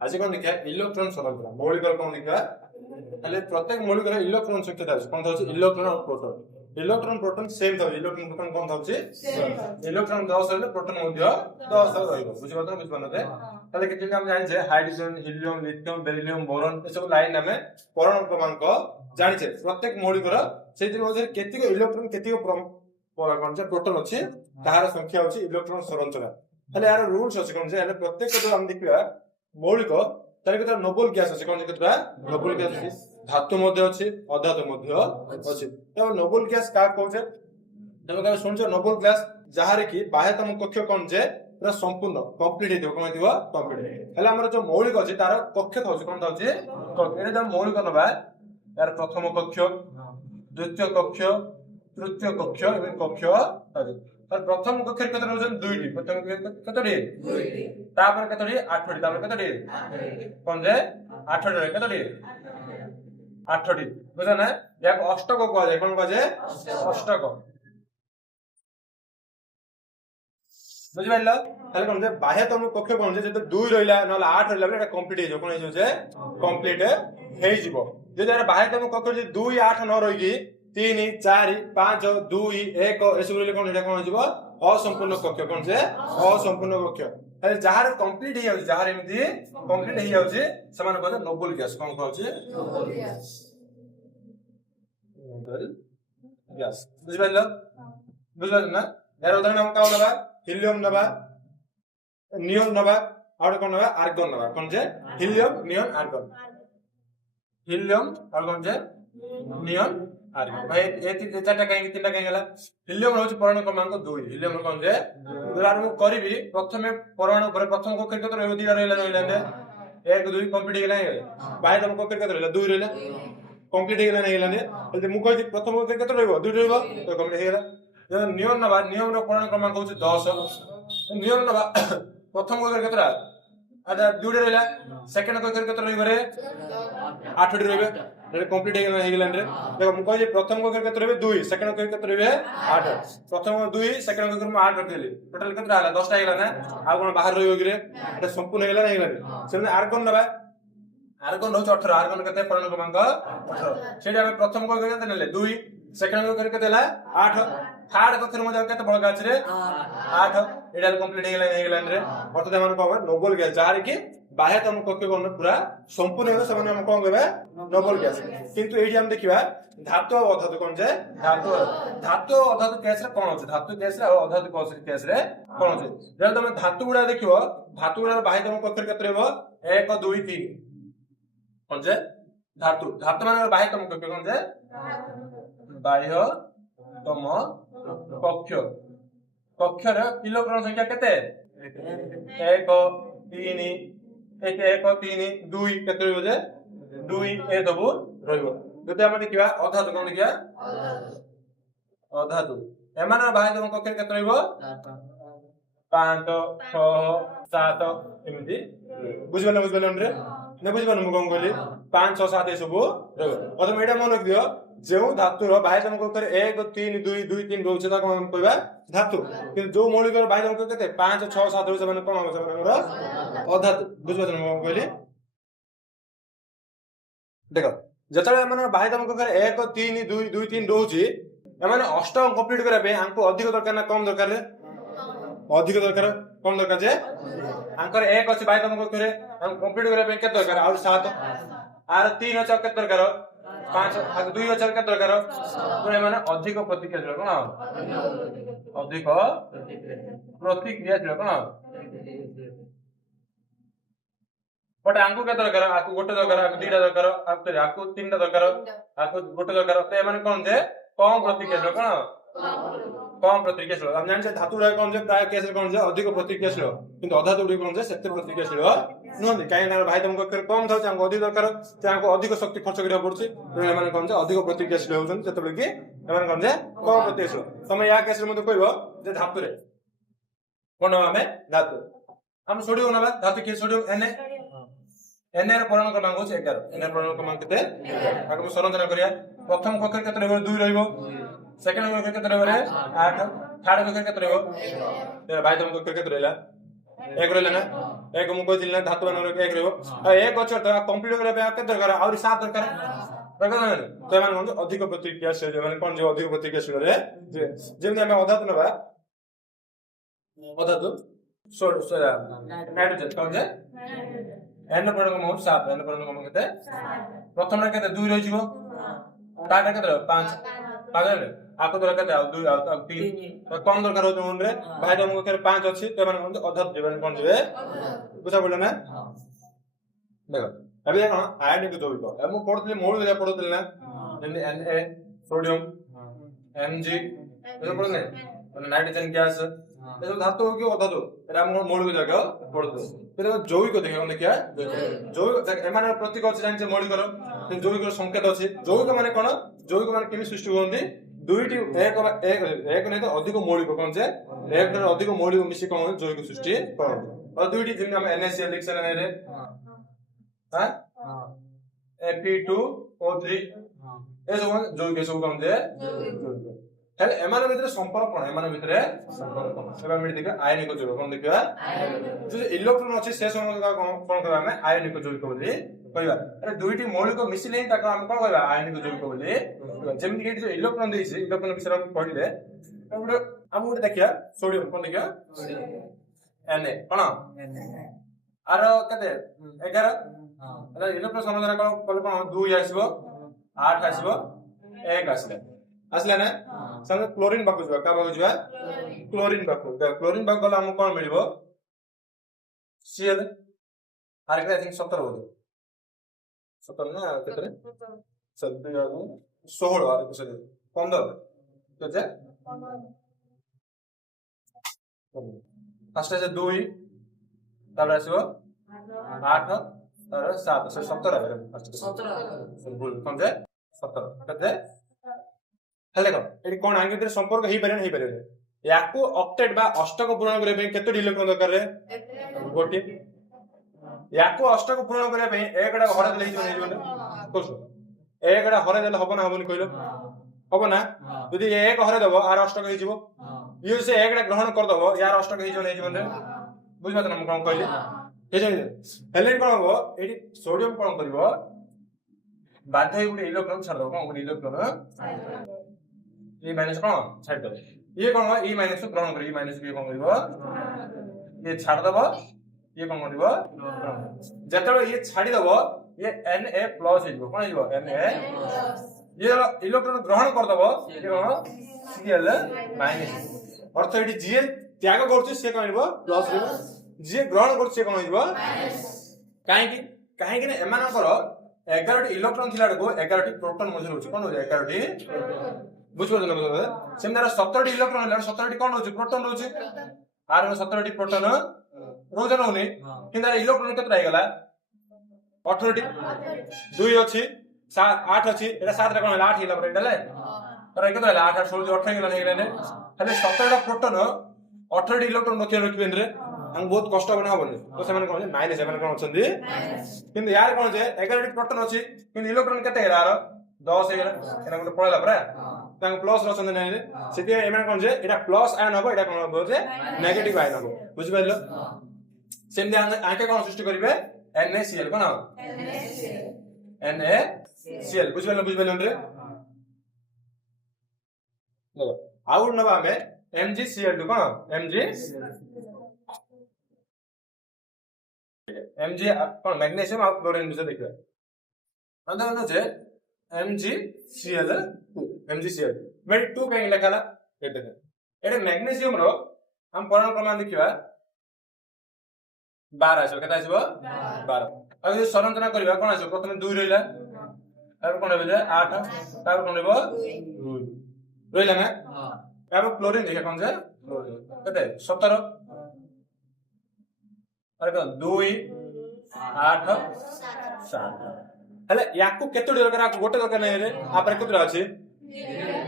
आज कौन देखा इलेक्ट्रॉन संरचना मौलिक कौन देखा प्रत्येक मौलिक इलेक्ट्रॉन संख्या कौन था इलेक्ट्रॉन और प्रोटॉन इलेक्ट्रॉन प्रोटॉन सेम था इलेक्ट्रॉन प्रोटॉन कौन था इलेक्ट्रॉन 10 रहले प्रोटॉन मध्य 10 रहइबो बुझि पातो बुझ पानते ताले केते हम जानि जे hydrogen helium lithium beryllium boron ए सब लाइन हमें परमाणु क्रमांक जानि छे प्रत्येक मौलिक सेतिर मध्य केतिको इलेक्ट्रॉन केतिको कौन जे प्रोटॉन अछि तार संख्या अछि इलेक्ट्रॉन संरचना ताले यार रूल्स अछि कोन जे प्रत्येक जो हम देखिबा मौलिक तार केते नोबल गैस अछि कोन केते नोबल गैस अछि धातु मध्य अछि अधातु मध्य अछि त नोबल गैस का कहउछे तमे का सुनछो नोबल गैस जहारे की बाह्यतम कक्ष कोन जे पूरा संपूर्ण कंप्लीट हेदियो कोन हेदियो कंप्लीट हला हमर जो मौलिक अछि तार कक्ष होछि कोन होछि एने हम मौलिक नबा यार प्रथम कक्ष द्वितीय कक्ष तृतीय कक्ष एवं कक्ष अछि तर प्रथम कक्ष केते रहउछन दुईटी प्रथम केतेडी दुईटी तापर केतेडी आठटी तापर केतेडी कोन जे आठटी रे केतेडी आठटी बुझा ना याक अष्टक को जाय कोन को जाय अष्टक बुझि पाइलो ताले कोन जे बाह्यतम कक्ष कोन जे जते 2 रहिला नला 8 रहिला एटा कंप्लीट हेजो कोन हेजो जे कंप्लीट हे जिवो जे यार बाह्यतम कक्ष जे 2 8 9 रहिगी 3 4 5 2 1 एसु रे कोन एटा कोन जिवो असंपूर्ण कक्ष कोन जे असंपूर्ण कक्ष ताले जहार कंप्लीट हे जाउ जहार एमती कंप्लीट हे जाउ जे समान कोन नोबल गैस कोन कहउ जे नोबल गैस नोबल गैस बुझि पाइलो बुझलो ना यार उदाहरण हम का होगा हीलियम नबा नियन नबा और कोन नबा आर्गन नबा कोन जे हीलियम नियन आर्गन हीलियम और कोन जे नियन आर्गन भाई ए चारटा काई तीनटा काई गेला हीलियम होछि परमाणु क्रमांक 2 हीलियम कोन जे दुलार मु करबी प्रथमे परमाणु पर प्रथम को केते रहइबो दिगा रहइला ने 1 2 कंप्लीट गेला बाय तम को केते रहइला 2 रहइला कंप्लीट गेला नै गेला ने मु कहि प्रथम को केते रहइबो 2 रहइबो तो कंप्लीट गेला नियम नबा नियम रो परमाणु क्रमांक होछि 10 नियम नबा प्रथम को केतरा आदा 2 रहइला सेकंड को केते रहइबो रे 8 रहइबे रे कंप्लीट हे गेला रे देखो मु कहि प्रथम को केते रहइबे 2 सेकंड को केते रहइबे 8 प्रथम को 2 सेकंड को 8 रखिले टोटल केतरा आला 10 टा गेला ना आ कोन बाहर रहइबो कि रे एटा संपूर्ण गेला नै गेला सेने आर्गन नबा आर्गन होछ 18 आर्गन केते परमाणु क्रमांक 18 सेटा हम प्रथम को केते नेले 2 सेकंड को केते देला 8 थर्ड कक्षर मजे केते बळगा अछि रे 8 एडा कंप्लीट हे गेला रे अर्थात हम कहबो नोबल गैस जार की बाह्यतम कक्ष कोन पूरा संपूर्ण हे समान हम कोन कहबे नोबल गैस किंतु एडी हम देखिबा धातु और अधातु कोन जे धातु और अधातु केस रे कोन अछि धातु केस रे और अधातु केस रे कोन अछि जे तुम धातु गुडा देखिबो धातु गुडा बाह्यतम कक्ष केते रहबो 1 2 3 कोन जे धातु धातु माने बाह्यतम कक्ष कोन जे बाह्यतम कक्ष कक्षर इलेक्ट्रॉन संख्या केते 1 3 1 1 3 2 केते रहबो जे 2 ए दबो रहबो जते हम देखिबा अधातु कोन देखिबा अधातु एमान बाह्यतम कक्ष केते रहबो 5 6 7 एमिति बुझबन रे ने बुझबन मु कोन कहली 5 6 7 ए सब रहबो अदम एटा मन रखियो जो धातु रो बाह्यतम कक्ष 1 3 2 2 3 रहउछ ता कोन कहबा धातु कि जो मौलिक रो बाह्यतम कक्ष केते 5 6 7 रहउछ माने कोन होछ माने अधातु बुझबन मु कहली देखो जतले माने बाह्यतम कक्ष 1 3 2 2 3 रहउछि माने अष्टम कंप्लीट करा पे हमको अधिक दरकार ना कम दरकार रे अधिक दरकार कम दरकार जे अंकर 1 अछि बाह्यतम कक्ष रे हम कंप्लीट करा पे केते दरकार और 7 आर 3 अछि केते दरकार 5 2 अछि केते दरकार तो माने अधिक प्रतिक्रिया कोन अधिक प्रतिक्रिया कोन बट आंकु के दरकार आकु गोटे दरकार आकु दुईटा दरकार आकु तीनटा दरकार आकु गोटे दरकार ते माने कोन जे कम प्रतिक्रिया कोन कम प्रतिक्रियाशील हम जानि छै धातु रे कोन जे प्राय केस रे कोन जे अधिक प्रतिक्रियाशील किंतु अधातु रे कोन जे सेते प्रतिक्रियाशील नहदि काई ना बाह्यतम कक्ष कम थाउ चांको अधिक दरकार चांको अधिक शक्ति खर्च करिया पड़छि ए माने कोन जे अधिक प्रतिक्रियाशील होउछन जतबे कि ए माने कोन जे कम प्रतिक्रियाशील समय या केस रे मते कहबो जे धातु रे कोन हमें धातु हम सोडियम ना धातु के सोडियम Na रे परमाणु क्रमांक होछ 11 Na परमाणु क्रमांक केते आकु संरचना करिया प्रथम कक्ष केते रहबो 2 रहइबो सेकंड कक्ष केते रहबो रे 8 थर्ड कक्ष केते रहबो बाह्यतम कक्ष केते रहला 1 रहला ना एक मु कहथिल ना धातु मान एक रहबो एक अछि त कंप्लीट करे पे के दरकार और 7 दरकार दरकार तो मान कोन अधिक प्रतिक्रियाशील माने कोन जे अधिक प्रतिक्रियाशील रे जेमि हम अधातु नबा अधातु नाइट्रोजन कोन जे एन पूर्णांक मोल 7 एन पूर्णांक मोल केते प्रथम रे केते 2 रहि जिवो ताटा केते 5 पागल आको दरकार केते 2 3 तो कम दरकार हो जोन रे भाई दम के 5 अछि तो मान कोन अधातु जीवन कोन जे बुझा बोला ना देखो अभी देखो आयनिक जैविक अब मु पढथले मोल ले पढथले ना जेने Na सोडियम Mg ये पढने नाइट्रोजन गैस ये सब धातु हो कि अधातु एरा हम मोल के जगह पढथले फिर जैविक देखो देखिया जैविक एमान प्रतीक अछि जानि मौलिक रो जैविक संकेत अछि जैविक माने कोन जैविक माने केमि सृष्टि होंदी दुईटी एक नहीं तो अधिक मौलिक कोन जे एक रे अधिक मौलिक मिसी कोन जैविक सृष्टि करन और दुईटी जिन हम NaCl लिखसन रे हां Fe2O3 ए सब जैविक सब कोन जे हेले एमान भितर संपर्क कोन एमान भितर संपर्क कोन सेबा मिल देखा आयनिक जैविक कोन देखा जो इलेक्ट्रॉन अछि से समय कोन करबा हम आयनिक जैविक बोली कहबा अरे दुईटी मौलिक मिसिले ताको हम कोन कहबा आयनिक जैविक बोली जेमि कि जो इलेक्ट्रॉन देछि इलेक्ट्रॉन विषय हम पढिले हम उठे देखिया सोडियम कोन देखिया Na कोन आरो कते 11 अरे इलेक्ट्रॉन समाधान कोन कोन 2 आसीबो 8 आसीबो 1 आसीले आसले ना संग क्लोरीन बाकु जवा का बाकु जवा क्लोरीन बाकु गला हम कोन मिलिबो Cl आर के आई थिंक 17 हो 17 ना केतरे 16 आर कुछ 15 तो जे फर्स्ट से 2 ताले आसीबो 8 ताले 7 से 17 आबे फर्स्ट 17 बोल कोन जे 17 केते हेले देखो एडी कोन आंगे भीतर संपर्क हेई पारे याको ऑक्टेट बा अष्टक पूर्ण करे पे केते इलेक्ट्रॉन दरकार रे गोटी याको अष्टक पूर्ण करे पे एकडा हरे देले हिजो नै कोस एकडा हरे देले हबो ना हबोनी कहिलो हबो ना यदि एक हरे देबो आर अष्टक हे जिवो यो से एकडा ग्रहण कर देबो यार अष्टक हे जिवो नै जिवो ने बुझबा त हम कोन कहले हे जे हेले कोन हबो एडी सोडियम कोन करबो बाध्य गुडी इलेक्ट्रॉन छाड़ दो कोन गुडी इलेक्ट्रॉन ये माइनस कोन छाड़ दो ये कोन ई माइनस ग्रहण कर ई माइनस भी कोन करबो ये छाड़ दबो ये कोन करबो जतलो ये छाडी दबो ये Na प्लस हिजबो कोन हिजबो Na ये इलेक्ट्रॉन ग्रहण कर दबो ये कोन Cl माइनस अर्थ एडी जे त्याग करछ से कोन हिजबो प्लस हिजबो जे ग्रहण करछ से कोन हिजबो माइनस काहे कि एमानकर 11 टी इलेक्ट्रॉन थिला को 11 टी प्रोटॉन मजे होछ कोन हो 11 टी बुझबो न बुझबो सेमदार 17 टी इलेक्ट्रॉन ले 17 टी कोन होछ प्रोटॉन होछ आर 17 टी प्रोटॉन रोजन होनी किंदा इलेक्ट्रॉन केतना आइगला 18 टी 2 अछि 7 8 अछि एटा 7 रे कोन 8 हिला पर एटा ले तर केतना होला 8 8 16 18 हिला नै खाली 17 टा प्रोटॉन 18 टी इलेक्ट्रॉन रखिबे रे हम बहुत कष्ट बना बने तो सेमान कोन माइनस सेमान कोन अछंदी किंतु यार कोन जे 11 टी प्रोटॉन अछि किंतु इलेक्ट्रॉन केते हेला 10 हेला एना कोन पळला परा तांग प्लस रछन नै रे सेति एमान कोन जे एटा प्लस आयन हबो एटा कोन हबो जे नेगेटिव आयन हबो बुझि पाइलो सेमदे आके कोन सृष्टि करिवे NaCl कोन NaCl बुझि पाइलो रे देखो आउट नबा हमें MgCl2 कोन Mg कोन मैग्नीशियम और क्लोरीन विषय देखिए अंदर जे MgCl2 मेड 2 कहीं लिखाला एटे एटे मैग्नीशियम रो हम परमाणु क्रमांक देखिबा 12 आछो केता आछो 12 अब ये संरचना करबा कोन आछो प्रथमे 2 रहिला अब कोन हेबे 8 तार कोन हेबो 2 रहिला ना अब क्लोरीन देखा कोन जे केते 17 अरे कोन 2 8 7 हेले याकू केतोडी दरकार आकू गोटे दरकार नै रे आपरे केतोडी अछि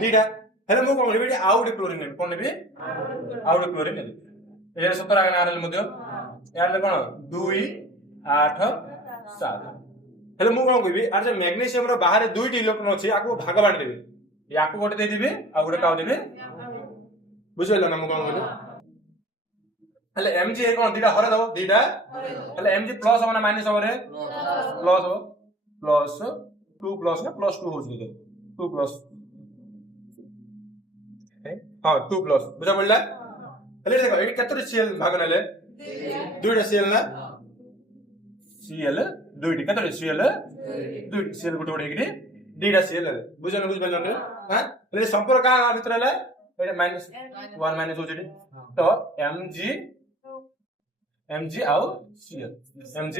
दीटा हेले मु कोन लेबी आउडी क्लोरीन कोन लेबी आउडी क्लोरीन ए 17 आगना आरल मध्य यार कोन 2 8 7 हेले मु कोन कहबी आर जे मैग्नीशियम रो बाहर दुईटी इलेक्ट्रॉन अछि आकू भाग बांट देबी याकू गोटे दे दिबी आ गोटे काउ देबी बुझियला ना मु कोन कहली हेले mg ए कोन दीटा हरे दबो दीटा हेले mg प्लस होना माइनस होबो रे प्लस हो प्लस 2 प्लस ना प्लस 2 होची दे 2 प्लस हां 2 प्लस बुझा पड़ला हेले देखो एटी केतरे cl भाग नेले दुईटा cl ना cl दुईटी केतरे cl दुईटी cl गुटे गुटे एकटी दीटा cl बुझा बुझ पड़ला रे हां हेले संपर्क का भीतर हेले एटा माइनस 1 माइनस होची तो mg आउ cl mg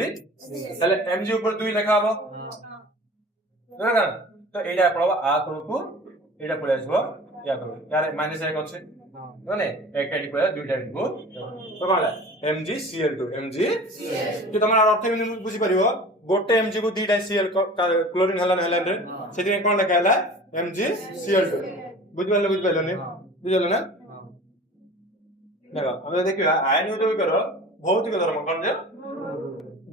তাহলে mg ऊपर 2 লেখা হবে না তো এইটা পড়বা আ করবো এইটা পড়ে আসবো ইয়া করবো यार মাইনাস 1 আছে মানে একটা এটি পড়ে দুইটা এটি তো কোনটা mg cl2 mg তো তোমরা আর অর্থ কিন্তু বুঝি পারিও গোটে mg কো দুইটা cl ক্লোরিন হলা না হলা রে সেদিন কোন লেখা হলা mg cl2 বুঝি পারলো নি বুঝলো না দেখো আমরা দেখি আয়ন উদ্যোগ করো ভৌতিক ধর্ম কোন যে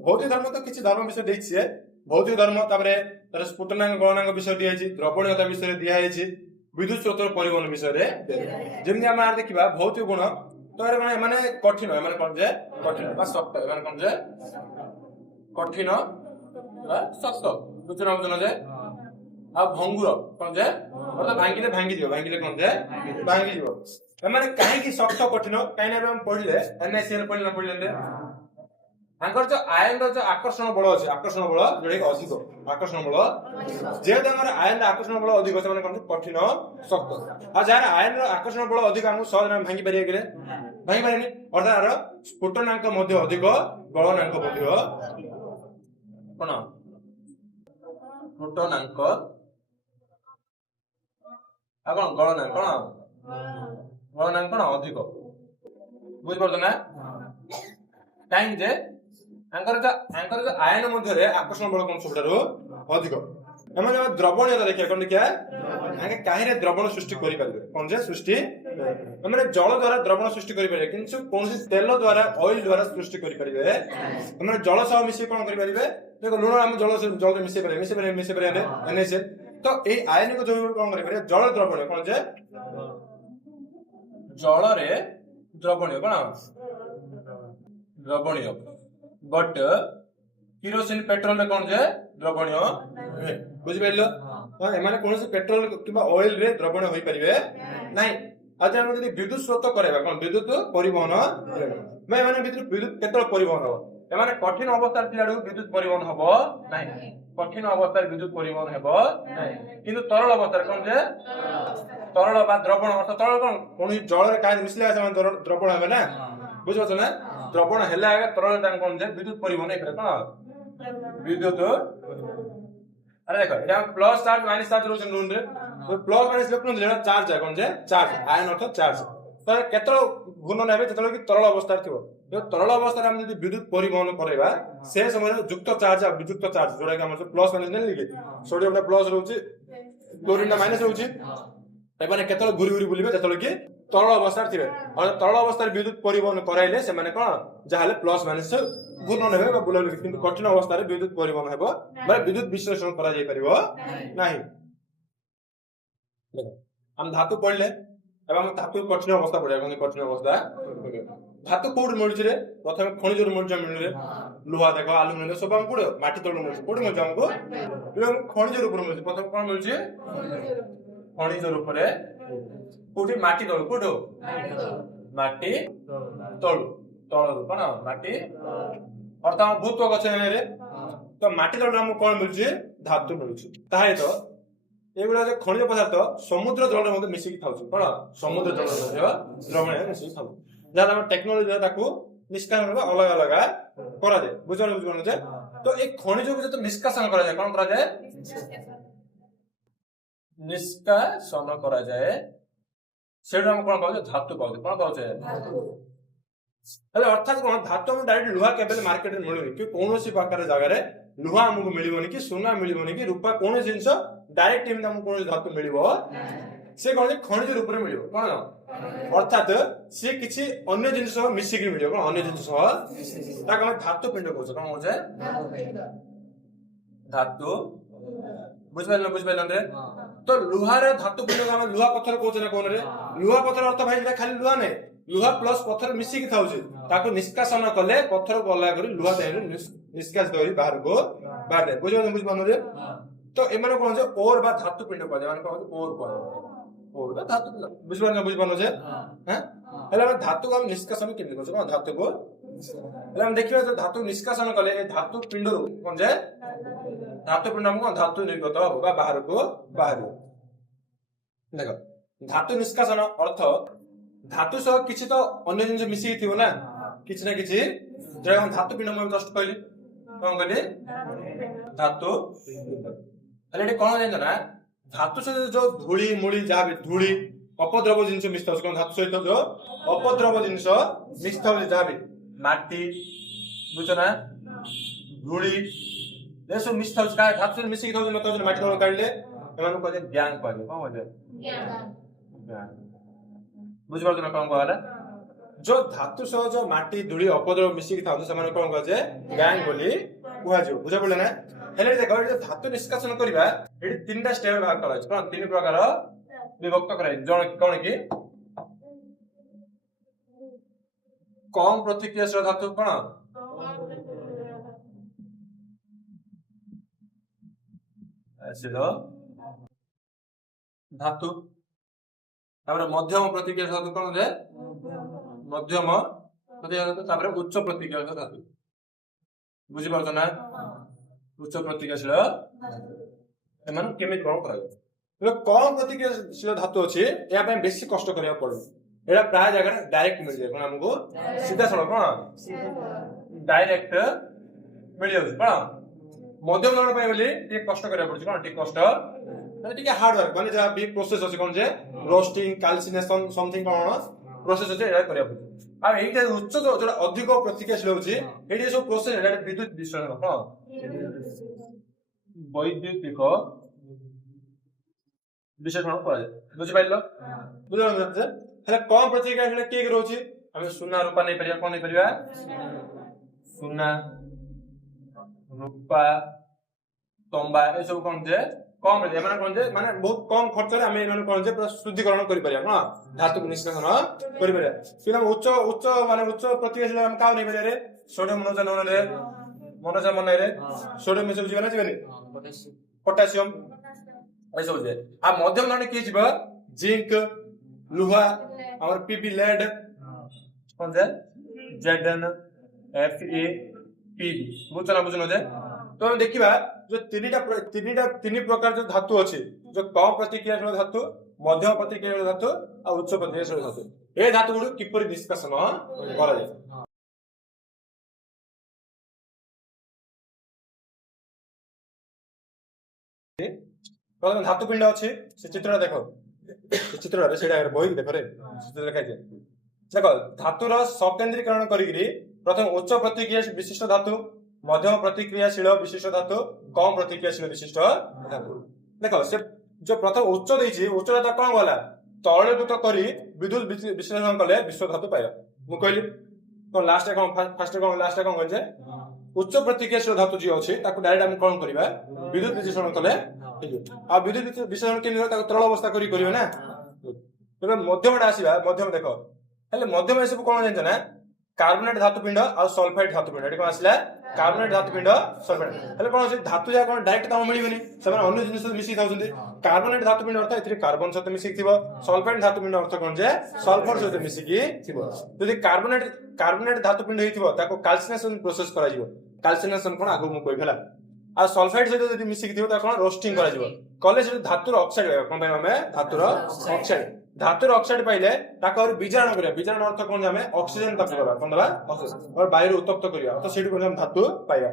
ভৌতিক ধর্ম তো কিছু ধর্ম বিষয় দেখছে ভৌতিক ধর্ম তারপরে তার স্ফুটনাঙ্গ গণনাঙ্গ বিষয় দিয়েছি দ্রবণীয়তা বিষয়ে দিয়া হয়েছে বিদ্যুৎ স্রোতর পরিবহন বিষয়ে যেমনি আমরা আর দেখিবা ভৌতিক গুণ তো এর মানে কঠিন মানে কোন যে কঠিন বা শক্ত মানে কোন যে কঠিন বা শক্ত বুঝছো না যে আর ভঙ্গুর কোন যে মানে ভাঙ্গিলে কোন যে ভাঙ্গি দিব মানে কাহিকি শক্ত কঠিন কাই না আমি পড়লে NaCl পড়লে আঙ্কর যে আয়ন যে আকর্ষণ বল আছে আকর্ষণ বল যেটা অধিক আকর্ষণ বল যেহেতু আমার আয়ন আকর্ষণ বল অধিক আছে মানে কোন কঠিন শক্ত আর যারা আয়ন আকর্ষণ বল অধিক আমি সহজ নাম ভাঙ্গি পারি গেলে ভাঙ্গি পারিনি অর্থাৎ আর স্ফুটনাঙ্ক মধ্যে অধিক গলনাঙ্ক মধ্যে কোন স্ফুটনাঙ্ক এখন গলনাঙ্ক কোন গলনাঙ্ক কোন অধিক বুঝি পারছ না টাইম যে আঙ্কর যে আয়ন মধ্যে আকর্ষণ বল কোন সবটারু অধিক এমন দ্রবণীয়তা দেখি এখন দেখিয়া আগে কাহিরে দ্রবণ সৃষ্টি করি পারবে কোন যে সৃষ্টি মানে জল দ্বারা দ্রবণ সৃষ্টি করি পারবে কিন্তু কোনসি তেল দ্বারা অয়েল দ্বারা সৃষ্টি করি পারবে মানে জল সহ মিশি কোন করি পারবে দেখো লুণ আমি জলরে মিশাই পারে NaCl তো এই আয়নিক যৌগ কোন করি পারে জল দ্রবণীয় কোন যে জলরে দ্রবণীয় কোন দ্রবণীয় बट किरोसिन पेट्रोल कोन जे द्रवणीय बुझि पाइलो एमाने कोनसे पेट्रोल किबा ऑयल रे द्रवण होई परिबे नाही आज हम जदी विद्युत स्रोत करेबा कोन विद्युत परिवहन मैं माने विद्युत केतल परिवहन हो एमाने कठिन अवस्था पिलाडू विद्युत परिवहन हबो नाही कठिन अवस्था विद्युत परिवहन हेबो नाही किंतु तरल अवस्था कोन जे तरल बा द्रवण अर्थ तरल कोन जल रे काय मिसले आसे द्रवण हेबे ना बुझो ना द्रवण हेला आगे तरल तान कोन जे विद्युत परिवहन एकरे कोन विद्युत अरे देखो एटा प्लस चार्ज माइनस चार्ज रोज नून रे तो प्लस माइनस लेखन लेना चार्ज है कोन जे चार्ज आयन अर्थ चार्ज तो केतल गुण नेबे जेतल कि तरल अवस्था थिबो जो तरल अवस्था हम यदि विद्युत परिवहन करेबा से समय युक्त चार्ज आ वियुक्त चार्ज जोरा कि हम प्लस माइनस ने लिखे सोडियम ला प्लस रहउची क्लोरीन ला माइनस रहउची एबाने केतल घुरी घुरी बुलिबे जेतल कि तरल अवस्था थिबे और तरल अवस्था विद्युत परिवहन कराइले से माने कोन जाहाले प्लस माइनस गुण नेबे बा बुलाइले किंतु कठिन अवस्था रे विद्युत परिवहन हेबो बा विद्युत विश्लेषण करा जाय परिबो नाही देखो हम धातु पढ़ले एवं धातु कठिन अवस्था पढ़े कोन कठिन अवस्था धातु कोड मिलछि रे प्रथम खनिज रे मिलछि मिलले लोहा देखो एल्युमिनियम सब हम कोड माटी तळ मिलछि कोड मिलछि हमको एवं खनिज रे ऊपर मिलछि प्रथम कोन मिलछि खनिज रे ऊपर कोठी माटी तळ कोठो माटी तळ तळ कोन माटी अर्थात हम भूत्व गछ रे तो माटी तळ हमको कोन मिलछि धातु मिलछि ताहे तो एगुडा जे खनिज पदार्थ समुद्र जल रे मध्ये मिसिक थाउछ कोन समुद्र जल रे द्रवण मिसिक थाउ जहाँ हम टेक्नोलॉजी ताकू निष्कासन अलग अलग करा जाए बुझल जे तो एक खनिज को जो निष्कासन करा जाए कोन करा जाए निष्कासन करा जाए सेटा हम कोन पाउ धातु पाउ कोन पाउ छे हेले अर्थात कोन धातु हम डायरेक्ट लोहा केबल मार्केट रे मिलुनी कि कोनोसी प्रकार जगह रे लोहा हमको मिलिबोनी कि सोना मिलिबोनी कि रूपा कोन जिंस डायरेक्ट टीम हमको कोन धातु मिलिबो से कोन खनिज रूप रे मिलिबो कोन अर्थात से किछि अन्य जिंस मिसिक मिलिबो कोन अन्य जिंस ताक हम धातु पिंड कहछ कोन होजे धातु बुझबेल रे तो लोहा रे धातु पिंड हम लोहा पत्थर कहछ ना कोन रे लोहा पत्थर अर्थ भाई खाली लोहा नै लुहा प्लस पत्थर मिसिकी थाउची ताको निष्कासन कले पत्थर को अलग करी लुहा देहरु निष्कासित होई बाहर को बाहर बुझ पानो जे तो एमाने कोन जे ओर बा धातु पिंड को माने कोन ओर को ओर बा धातु बुझ पानो जे हैं हेला धातु को हम निष्कासन केमि करछ कोन धातु को हेला हम देखिबा जे धातु निष्कासन कले ए धातु पिंड कोन जे धातु पिंड हम कोन धातु निर्गत हो बा बाहर को बाहर देखो धातु निष्कासन अर्थ धातु सह किछि तो अन्य जिंस मिसी थिबो ना किछि ना किछि जे हम धातु पिंड हम जस्ट कहली कोन कहली धातु हेले कोन जानि ना धातु से जो धूली मूली जा भी धूली अपद्रव जिंस मिसता कोन धातु सहित जो अपद्रव जिंस मिसता जा भी माटी बुझना धूली ये सब मिसता का धातु से मिसी थाउ न तो माटी तळ काढले एमान को जे ज्ञान पाबे कोन होजे ज्ञान बुझ पारछ ना कोन कहला जो धातु सह जो माटी धूली अपद्रव मिसी थाउ से माने कोन कह जे ज्ञान बोली कुहा जो बुझा पड़ले ना हेले देखो ये धातु निष्कासन करबा एडी तीनटा स्टेप भाग करा छै कोन तीन प्रकार विभक्त करा जण कोन की कम प्रतिक्रियाशील धातु कोन एसिड धातु तापर मध्यम प्रतिक्रियाशील धातु कोन जे मध्यम प्रतिक्रियाशील तापर उच्च प्रतिक्रियाशील धातु बुझि पारछ ना उच्च प्रतिक्रियाशील एमान केमित कोन करा जो कम प्रतिक्रियाशील धातु अछि या पे बेसी कष्ट करिया पड़ो एडा प्राय जगह डायरेक्ट मिल जाय कोन हमको सीधा सळो कोन डायरेक्ट मिल जाय कोन मध्यम धरण पे बोली एक कष्ट करिया पड़छ कोन ठीक कष्ट माने ठीक हार्ड वर्क माने जा बी प्रोसेस अछि कोन जे रोस्टिंग कैल्सिनेशन समथिंग कोन प्रोसेस अछि एडा करिया पड़छ आ एटा उच्च जो अधिक प्रतिक्रियाशील होछि एडी सब प्रोसेस एडा विद्युत विश्लेषण कोन वैद्युतिक विश्लेषण करे बुझि पाइलो बुझलो जे हेले कम प्रतिक्रियाशील के रहउछि हम सुना रूपा नै परिया कोन नै परिया सुना रूपा तंबा ए सब कोन जे कम रे माने कोन जे माने बहुत कम खर्च रे हमें इनन कोन जे शुद्धिकरण करि परिया कोन धातु निष्कासन करि परिया फिर उच्च उच्च माने उच्च प्रतिक्रियाशील हम का नै परिया रे सोडियम मोनोजन रे मोनोजन मन रे सोडियम मिसल जीवन जीवन पोटेशियम ए सब जे आ मध्यम धरण के जीव जिंक लुहा और पीबी लेड कोन जे जेडन एफए पीबी बुझना जे तो हम देखिबा जो तीन प्रकार जो धातु अछि जो कम प्रतिक्रियाशील धातु मध्यम प्रतिक्रियाशील धातु और उच्च प्रतिक्रियाशील धातु ए धातु गुड किपरि निष्कासन करा जाय प्रथम धातु पिंड अछि से चित्र देखो चित्र रे सेडा बही देखो रे चित्र लिखा छै देखो धातुर सकेंद्रीकरण करिगिरी प्रथम उच्च प्रतिक्रिया विशिष्ट धातु मध्यम प्रतिक्रियाशील विशिष्ट धातु कम प्रतिक्रियाशील विशिष्ट धातु देखो से जो प्रथम उच्च देछि उच्च धातु कोन गला तळेभूत करी विद्युत विश्लेषण कले विश्व धातु पाया मु कहली तो लास्ट कोन फर्स्ट कोन लास्ट कोन जे उच्च प्रतिक्रियाशील धातु जे अछि ताकू डायरेक्ट हम कोन करबा विद्युत विश्लेषण कले आ विद्युत विश्लेषण के लिए ताकू तरल अवस्था करी करियो ना तो मध्यमटा आसीबा मध्यम देखो हेले मध्यम ए सब कोन जानि ना कार्बोनेट धातु पिंड और सल्फाइड धातु पिंड एटी कोन आसिला कार्बोनेट धातु पिंड सल्फाइड हेले कोन धातु जा कोन डायरेक्ट ताम मिलिबनी समान अन्य जिनिस मिसी थाउछन्ती कार्बोनेट धातु पिंड अर्थ एथि कार्बन सहित मिसी थिबो सल्फाइड धातु पिंड अर्थ कोन जे सल्फर सहित मिसी की थिबो यदि कार्बोनेट धातु पिंड हेथिबो ताको कैल्सिनेशन प्रोसेस करा जिवो कैल्सिनेशन कोन आगु मु कहला आ सल्फाइड सहित यदि मिसी थिबो ता कोन रोस्टिंग करा जिवो कले से धातुर ऑक्साइड कोन भाई हमें धातुर ऑक्साइड पाइले ताको और विजारण करिया विजारण अर्थ कोन हमें ऑक्सीजन तक करबा कोन दबा और वायु उत्तप्त करिया तो सेठी कोन हम धातु पाइया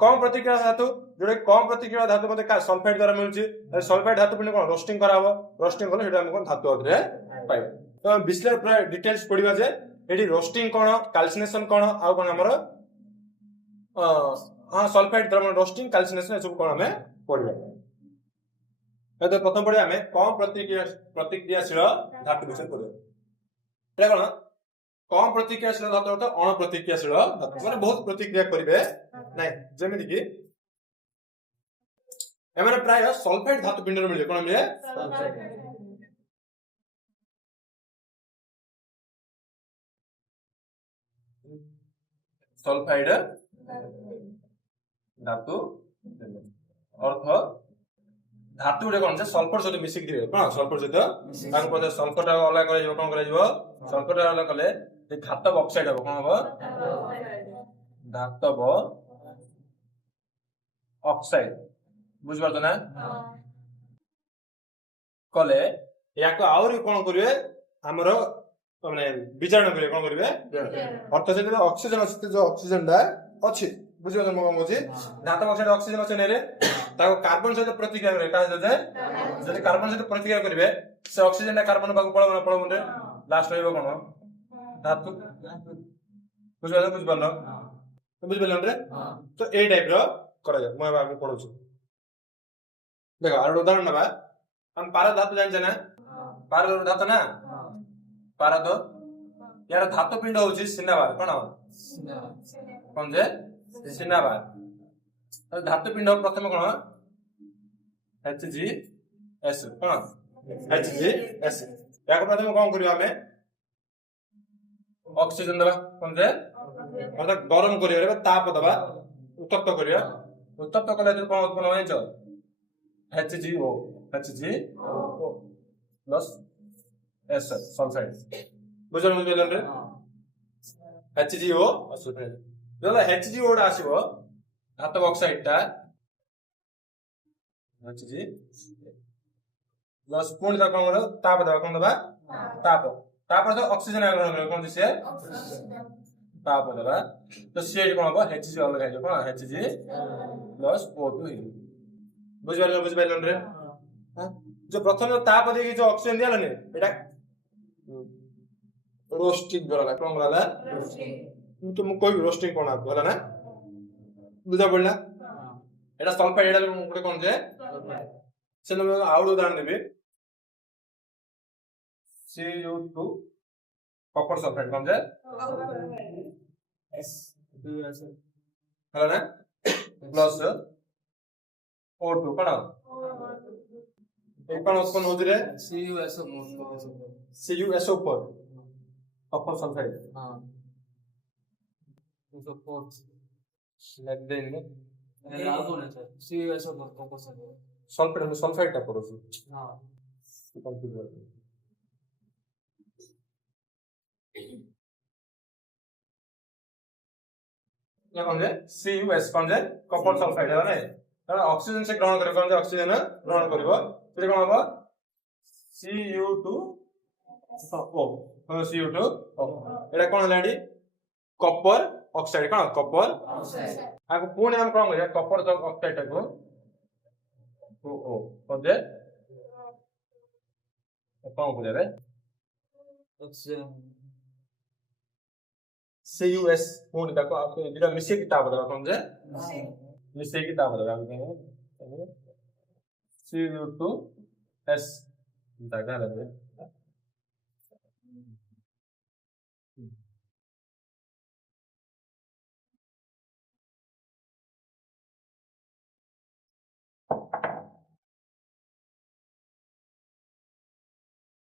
कम प्रतिक्रिया धातु जोडे कम प्रतिक्रिया धातु मते का सल्फाइड द्वारा मिलुची सल्फाइड धातु पिंड कोन रोस्टिंग कराबो रोस्टिंग करले सेटा हम कोन धातु अधरे पाइबा तो विश्लेषण पूरा डिटेल्स पढिबा जे एडी रोस्टिंग कोन कैल्सिनेशन कोन आ कोन हमर हां सल्फाइड द्वारा रोस्टिंग कैल्सिनेशन ए सब कोन हमें पढिबा तो प्रथम पढ़े हमें कम प्रतिक्रियाशील धातु विषय पढ़े एटा कोन कम प्रतिक्रियाशील धातु अर्थ अण प्रतिक्रियाशील धातु माने बहुत प्रतिक्रिया करिवे नै जेमिति कि एमाने प्राय सल्फाइड धातु पिंड रे मिले कोन मिले सल्फाइड धातु अर्थ धातु गुटे कौन सल्फर सहित मिसिक दिबे कौन सल्फर सहित ताको पदे सल्फर टा अलग करे जो कौन करे जीवो सल्फर टा अलग कले धातव ऑक्साइड हो कौन हो धातव ऑक्साइड बुझ पारतो ना कले याको आउरी कोन करिवे हमरो माने विचारण करिवे कोन करिवे अर्थ से ऑक्सीजन अछि जो ऑक्सीजन दा अछि बुझियो त म मोजी धातव ऑक्साइड ऑक्सीजन अछि नेरे ताको कार्बन सहित प्रतिक्रिया करे का जे जदि कार्बन सहित प्रतिक्रिया करिवे से ऑक्सीजन दा कार्बन बाको पळो मुंडे लास्ट होइबो कोन धातु बुझ पारलो बुझ पारलो रे तो ए टाइप रो करा जाय म बाको पढौ छु देखो आरो उदाहरण नबा हम पारद धातु जान ना पारद धातु ना पारद यार धातु पिंड होची सिनाबार कोन कोन जे सिनाबार तो धातु पिंड प्रथम कोन HgS कोन HgS याको प्रथम कोन करियो हमें ऑक्सीजन दबा कोन जे मतलब गरम करियो रे ताप दबा उत्तप्त करियो उत्तप्त कले तो कोन उत्पन्न होय छ HgO plus S सल्फाइड बुझल रे HgO सल्फाइड जला HgO टा आसीबो धातव ऑक्साइड टा Hg प्लस पूर्ण ता कोन ताप दबा कोन दबा ताप तो ऑक्सीजन ग्रहण करे कोन से ताप दबा तो C कोन हो Hg अलग है कोन Hg प्लस O2 बुझ पाइलन रे जो प्रथम ताप दे जो ऑक्सीजन दिया ने एटा रोस्टिंग गला कोन गला रोस्टिंग तो म कोई रोस्टिंग कोन आप होला ना बुझा पड़ला एटा सल्फाइड एटा गुटे कोन जे से न आउड उदाहरण देबे Cu2 कॉपर सल्फाइड कोन जे S होला ना प्लस O2 कोन एक कोन उत्पन्न होत रे CuSO4 कॉपर सल्फाइड हां तो फोर्थ लग देंगे यार कोन है CuSO4 कॉपर सल्फाइड सल्फाइड टा करो हां कंप्यूटर या कोन जे CuS कोन जे कॉपर सल्फाइड है ना कारण ऑक्सीजन से ग्रहण करे कोन जे ऑक्सीजन ग्रहण करबो ते कोन हो Cu2 O Cu2 O एटा कोन लाडी कॉपर ऑक्साइड कोन कॉपर ऑक्साइड आको पुणे हम कोन करे कॉपर ऑक्साइड को O कोन जे कोन करे रे ऑक्सीजन CuS पुणे का को आपको जेटा मिसे की ताप दबा कोन जे मिसे की ताप दबा Cu2 S दागा लगे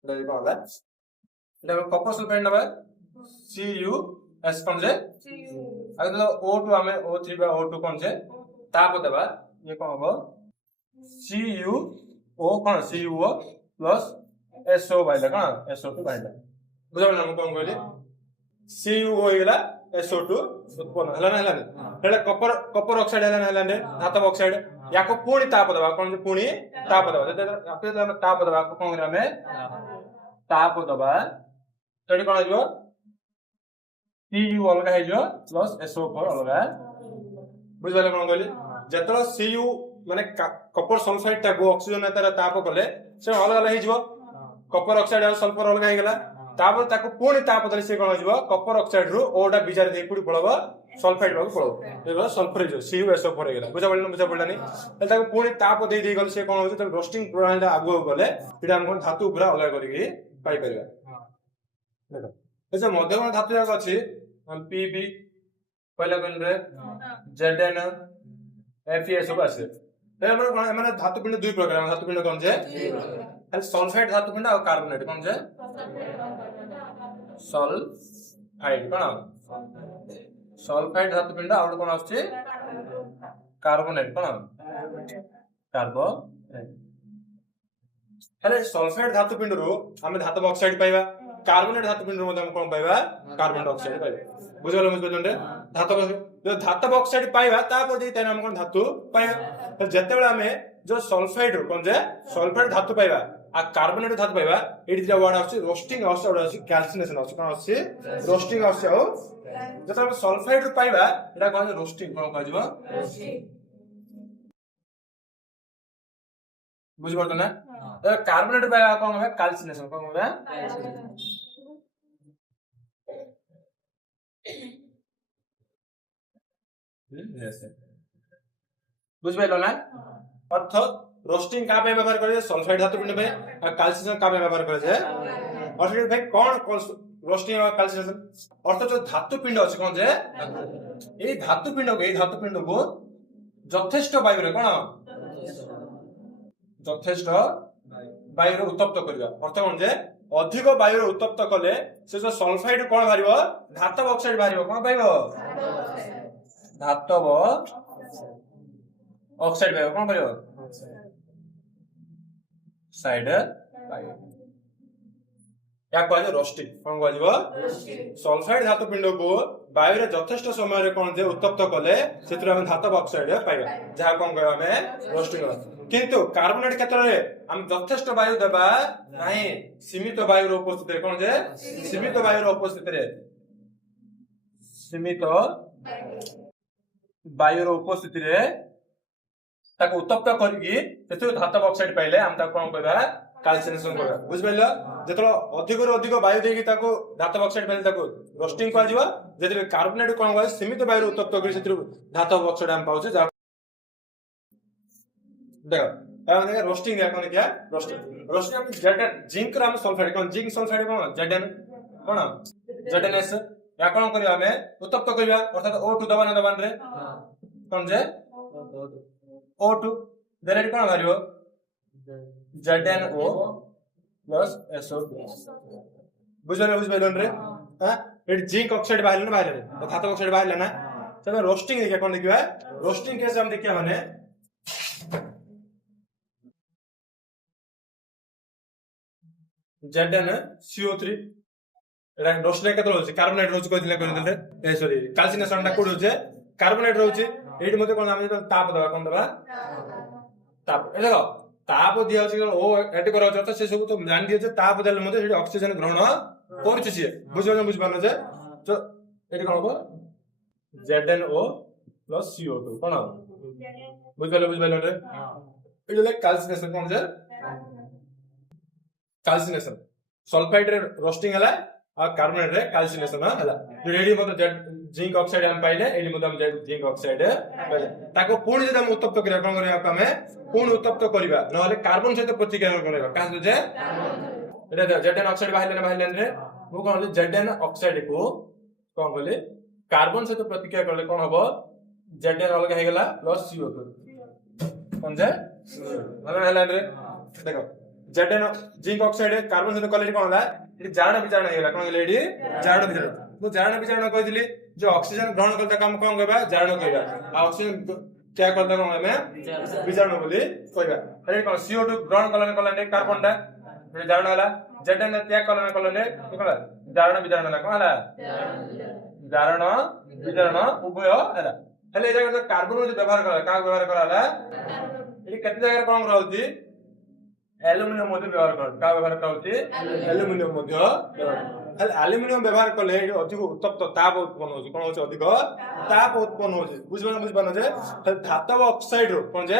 đây bảo là đây copper sulfate number CuS कौन से अगर तो O2 हमें O3 by O2 कौन से ताप दबा ये कौन होगा CuO कौन CuO plus SO बाइला कौन SO2 बाइला बुझाव ना कौन कहले CuO हेला SO2 उत्पन्न हला ना हेला कॉपर ऑक्साइड हला ने धातव ऑक्साइड याको पूर्ण ताप दबा कौन से पूर्ण ताप दबा आपके हम ताप दबा को कौन हमें ताप दबा तडी कोन आजो Cu अलग है जो प्लस SO4 अलग है बुझले कोन कहले जतरा Cu माने कॉपर सल्फाइड टा को ऑक्सीजन तार ताप कले से अलग अलग हिजबो कॉपर ऑक्साइड और सल्फर अलग हे गेला तापर ताको पूर्ण ताप दले से कोन हिजबो कॉपर ऑक्साइड रो ओडा बिचार दे पुडी पळबो सल्फाइड बाको पळबो एबो सल्फर जो CuSO4 हे गेला बुझा पड़लानी तले ताको पूर्ण ताप दे दे गले से कोन होय त रोस्टिंग प्रणाली आगो गले एटा हम धातु पूरा अलग करिके पाई परिबा देखो ऐसे मध्यम धातु जाक अछि हम Pb पहला कोन रे Zn Fe सब आसे माने धातु पिंड दुई प्रकार धातु पिंड कोन जे सल्फाइड धातु पिंड और कार्बोनेट कोन जे सल्फाइड कोन सल्फाइड धातु पिंड आउ कोन आछे कार्बोनेट कोन कार्बोनेट हेले सल्फाइड धातु पिंड रो हम धातु ऑक्साइड पाइबा कार्बोनेट धातु पिंड रो हम कोन पाइबा कार्बन डाइऑक्साइड पाइबा बुझले धातु जो धातु ऑक्साइड पाइबा तापर जे तने हम कोन धातु पाइबा तो जते बेला हमें जो सल्फाइड रो कोन जे सल्फाइड धातु पाइबा आ कार्बोनेट धातु पाइबा एडी जे वर्ड आछे रोस्टिंग आछे और आछे कैल्सिनेशन आछे कोन आछे रोस्टिंग आछे ओ जते हम सल्फाइड रो पाइबा एटा कोन रोस्टिंग कोन कहजिबो रोस्टिंग बुझ पड़तो ना कार्बोनेट पाइबा कोन होबे कैल्सिनेशन कोन होबे बुझ पाइलो ना अर्थ रोस्टिंग का पे व्यवहार करे सल्फाइड धातु पिंड पे और कैल्सिनेशन का पे व्यवहार करे जे और फिर भाई कोन रोस्टिंग और कैल्सिनेशन अर्थ जो धातु पिंड अछि कोन जे ए धातु पिंड को যথেষ্ট বায়ু রে কোন যথেষ্ট বায়ু রে উত্তপ্ত করিবা अर्थ कोन जे अधिक वायु रे उत्तप्त कले से जो सल्फाइड कोन बारिबो धातव ऑक्साइड बारिबो कोन पाइबो धातव ऑक्साइड बारिबो कोन बारिबो साइड या कहले रोस्टिंग कोन कहलिबो सल्फाइड धातु पिंड को वायु रे यथेष्ट समय रे कोन जे उत्तप्त कले सेतरा हम धातव ऑक्साइड पाइबा जहा कोन कहबा हमें रोस्टिंग किंतु कार्बोनेट क्षेत्र रे हम यथेष्ट वायु देबा नाही सीमित वायु रो उपस्थिति रे कोन जे सीमित वायु रो उपस्थिति रे सीमित वायु रो उपस्थिति रे ताको उत्तप्त करगी सेतु धातव ऑक्साइड पाइले हम ताको कोन कहबा कैल्सिनेशन कहबा बुझ पाइलो जेतलो अधिक रो अधिक वायु देगी ताको धातव ऑक्साइड पाइले ताको रोस्टिंग कह जिवो जेतले कार्बोनेट कोन कहबा सीमित वायु रो उत्तप्त करी सेतु धातव ऑक्साइड हम पाउछे जा देखो रोस्टिंग या कोन क्या रोस्टिंग हम जेडन जिंक रा हम सल्फाइड कोन जिंक सल्फाइड कोन जेडन कोन जेडनएस या कोन करिया हमें उत्तप्त करिया अर्थात O2 दबान रे कोन जे O2 देले कोन भारियो ZnO प्लस SO2 बुझ रे हां एट जिंक ऑक्साइड बाहर ना बाहर तो धातु ऑक्साइड बाहर लेना तब रोस्टिंग देखिए कोन देखिबा रोस्टिंग केस हम देखिया माने ZnCO3 एटा रोस्टिंग केतल होछि कार्बोनेट रोज कहि दिले ए सॉरी कैल्सिनेशन टा कोड होछि कार्बोनेट रोछि एडी मते कोन हम ताप दबा कोन दबा ताप ए देखो ताप दिया होछि ओ ऐड करा होछि त से सब तो जान दिए जे ताप देले मते सेठी ऑक्सीजन ग्रहण करछि से बुझ पानो जे तो एडी कोन हो ZnO प्लस CO2 कोन हो बुझ पालो रे एडी ले कैल्सिनेशन कोन जे कैल्सिनेशन सल्फाइड रे रोस्टिंग हला आ कार्बोनेट रे कैल्सिनेशन हला जो रेडी मते जिंक ऑक्साइड हम पाइले एडी मते हम जिंक ऑक्साइड पाइले ताको पूर्ण जे हम उत्तप्त करिया कोन करिया हमें पूर्ण उत्तप्त करिबा नहले कार्बन सहित प्रतिक्रिया करिबा का जे एटा जेडन ऑक्साइड बाहर रे वो कोन जेडन ऑक्साइड को कोन बोले कार्बन सहित प्रतिक्रिया करले कोन हबो जेडन अलग हे गेला प्लस CO2 कोन जे अलग हला रे देखो जेडन जिंक ऑक्साइड कार्बन सहित क्वालिटी कोन होला एटी जारण विचारण हे गेला कोन गेला एटी जारण विचारण मु जारण विचारण कहि दिली जो ऑक्सीजन ग्रहण करता काम कोन कहबा जारण कहबा आ ऑक्सीजन क्या करता कोन हमें विचारण बोली कहबा अरे कोन CO2 ग्रहण कलन कार्बन टा जारण होला जेडन त्याग कलन कोन जारण विचारण होला कोन होला जारण विचारण उभय होला हेले ए जगह कार्बन जो व्यवहार करा का व्यवहार कराला एटी केते जगह कोन रहउती एल्युमिनियम मध्ये व्यवहार कर का व्यवहार कराउती एल्युमिनियम मध्ये हल एल्युमिनियम व्यवहार करले अधिक उत्तप्त ताप उत्पन्न होछि कोन होछि अधिक ताप उत्पन्न होछि बुझबन जे धातव ऑक्साइड रो कोन जे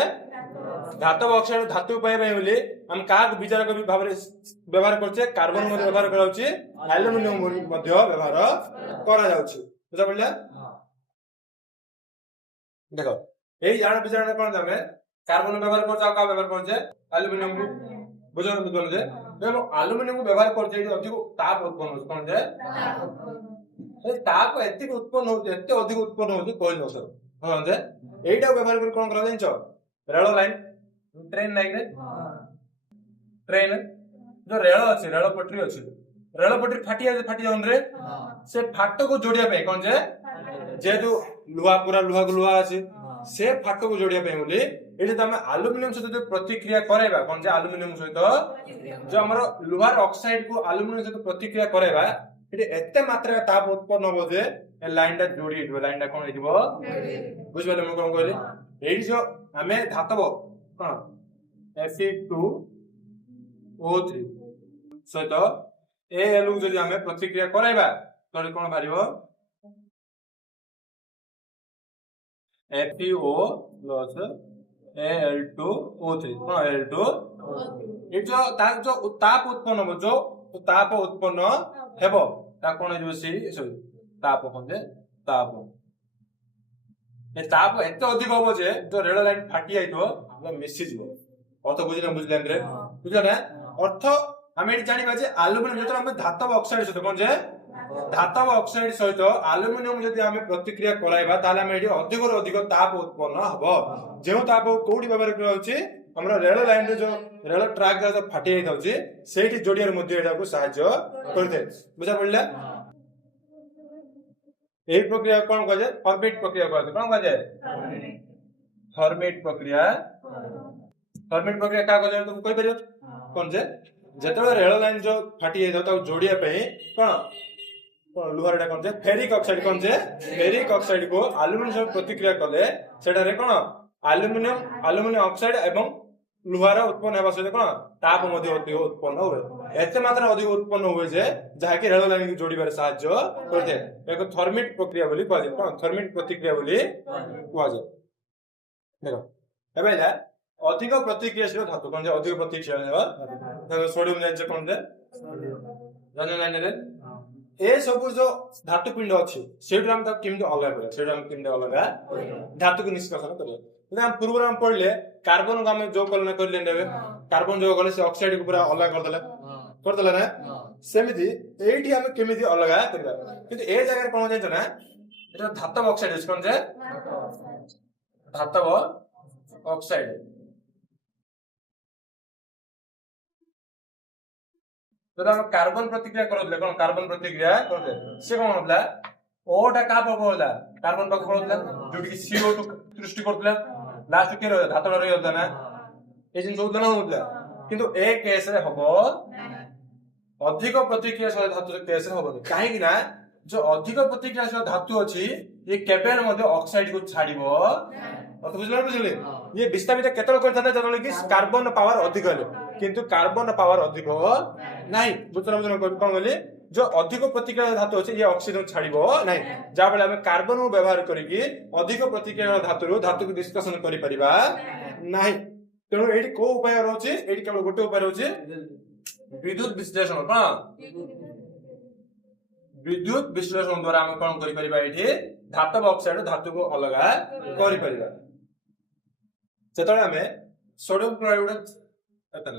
धातव ऑक्साइड धातु पाए बोली हम का विचार कर भाव रे व्यवहार करछे कार्बन मध्ये व्यवहार कराउछि एल्युमिनियम मध्ये व्यवहार करा जाउछि बुझा पड़ला देखो एई जान विचार कोन जामे कार्बन व्यवहार करछा का व्यवहार करछे एल्युमिनियम को बुझो जे देखो एल्युमिनियम को व्यवहार करछे अधिक ताप उत्पन्न होछ कोन जे ए ताप एति उत्पन्न होछ एते अधिक उत्पन्न होछ कोइ न सर हां जे एटा व्यवहार कर कोन करा जानिछो रेल लाइन ट्रेन लाइन रे ट्रेन जो रेल अछि रेल पटरी फाटी जाउन रे से फाट को जोड़िया पे कोन जे जेहेतु लुहा पूरा लुहा को लुहा अच्छे से फाट को जोड़िया पे बोली एठी तमे एल्युमिनियम सहित जो प्रतिक्रिया कराइबा कोन जे एल्युमिनियम सहित जो हमर लुहार ऑक्साइड को एल्युमिनियम सहित प्रतिक्रिया कराइबा एठी एते मात्रा ताप उत्पन्न होबो जे ए लाइनटा जोड़ी हिटबो लाइनटा कोन हिटबो बुझ पाले म कोन कहली एठी जो हमें धातव कोन Fe2O3 सहित Al को जदि हमें प्रतिक्रिया कराइबा तो कोन भारिबो FeO plus Al2O3 कोन Al2 ए जो ताप उत्पन्न हो जो ताप उत्पन्न हेबो ता कोन हिबो सी सॉरी ताप कोन ताप ए ताप एते अधिक होबो जे जो रेल लाइन फाटी आइतो मिसि जीवो अर्थ बुझिले रे बुझला ना अर्थ हमें एटी जानिबा जे एल्युमिनियम जतो हम धातव ऑक्साइड सहित कोन जे धातव ऑक्साइड सहित एल्युमिनियम जदि हम प्रतिक्रिया कराइबा ताले हम एटी अधिक रो अधिक ताप उत्पन्न हबो जेउ ताप कोडी व्यवहार करउची हमरा रेल लाइन रे जो रेल ट्रैक जो फाटी आइ दउची सेठी जोडियार मध्ये एटा को सहाय्य करदे बुझा पड़ला এই প্রক্রিয়া কোন কয় ফরমেট প্রক্রিয়া কয় কোন কয় ফরমেট প্রক্রিয়া का কয় তুমি কই পারিও কোন যে যেতবে রেল লাইন जो ফাটি যাই তা जोड़िया पे कोन कोन लुहारडा कोन जे फेरिक ऑक्साइड कोन जे फेरिक ऑक्साइड को एल्युमिनियम प्रतिक्रिया कले सेटा रे कोन एल्युमिनियम ऑक्साइड एवं लुहार उत्पन्न हेबा सहित कोन ताप मध्ये अधिक उत्पन्न होय एते मात्रा अधिक उत्पन्न होय जे जहा कि रेल लाइन को जोड़िबार सहाय्य करते एको थर्मिट प्रक्रिया बोली कहै कोन थर्मिट प्रतिक्रिया बोली कहै देखो एबेला अधिक प्रतिक्रियाशील धातु कोन जे अधिक प्रतिक्रियाशील सोडियम जाय जे कोन जे जाने लाइन रे ए सब जो धातु पिंड अछि सेठ हम त केमते अलग करे सेठ हम केमते अलग धातु को निष्कासन करे हम पूर्व हम पढ़ले कार्बन को हम जो कलना कर लेने कार्बन जो गले से ऑक्साइड को पूरा अलग कर देला ना सेमिति एठी हम केमिति अलग करबा किंतु ए जगह कोन जाय ना एटा धातव ऑक्साइड कोन जे धातव ऑक्साइड तो हम कार्बन प्रतिक्रिया करले कोन कार्बन प्रतिक्रिया करले से कोन होतला ओटा का पकोला कार्बन पकोला जोटी की CO2 सृष्टि करतला लास्ट के रह धातु रह होता ना ए जिन सब ना होतला किंतु ए केस रे हबो अधिक प्रतिक्रियाशील धातु केस रे हबो काहे कि ना जो अधिक प्रतिक्रियाशील धातु अछि ये केबेल मध्ये ऑक्साइड को छाड़िबो अर्थ बुझले ये विस्थापित केतल करथाते जदले कि कार्बन पावर अधिक हले किंतु कार्बन पावर अधिक नाही बुझला कोन बोली जो अधिक प्रतिक्रिया धातु अछि ये ऑक्सीजन छाड़िबो नाही जा बेले हम कार्बन को व्यवहार करिकि अधिक प्रतिक्रिया धातु को डिस्कशन करि परिबा नाही तेनु एठी को उपाय रहउछि एठी केवल गोटे उपाय रहउछि विद्युत विश्लेषण कोन विद्युत विश्लेषण द्वारा हम कोन करि परिबा एठी धातव ऑक्साइड धातु को अलग करि परिबा जेतले हमें सोडियम क्लोराइड एतन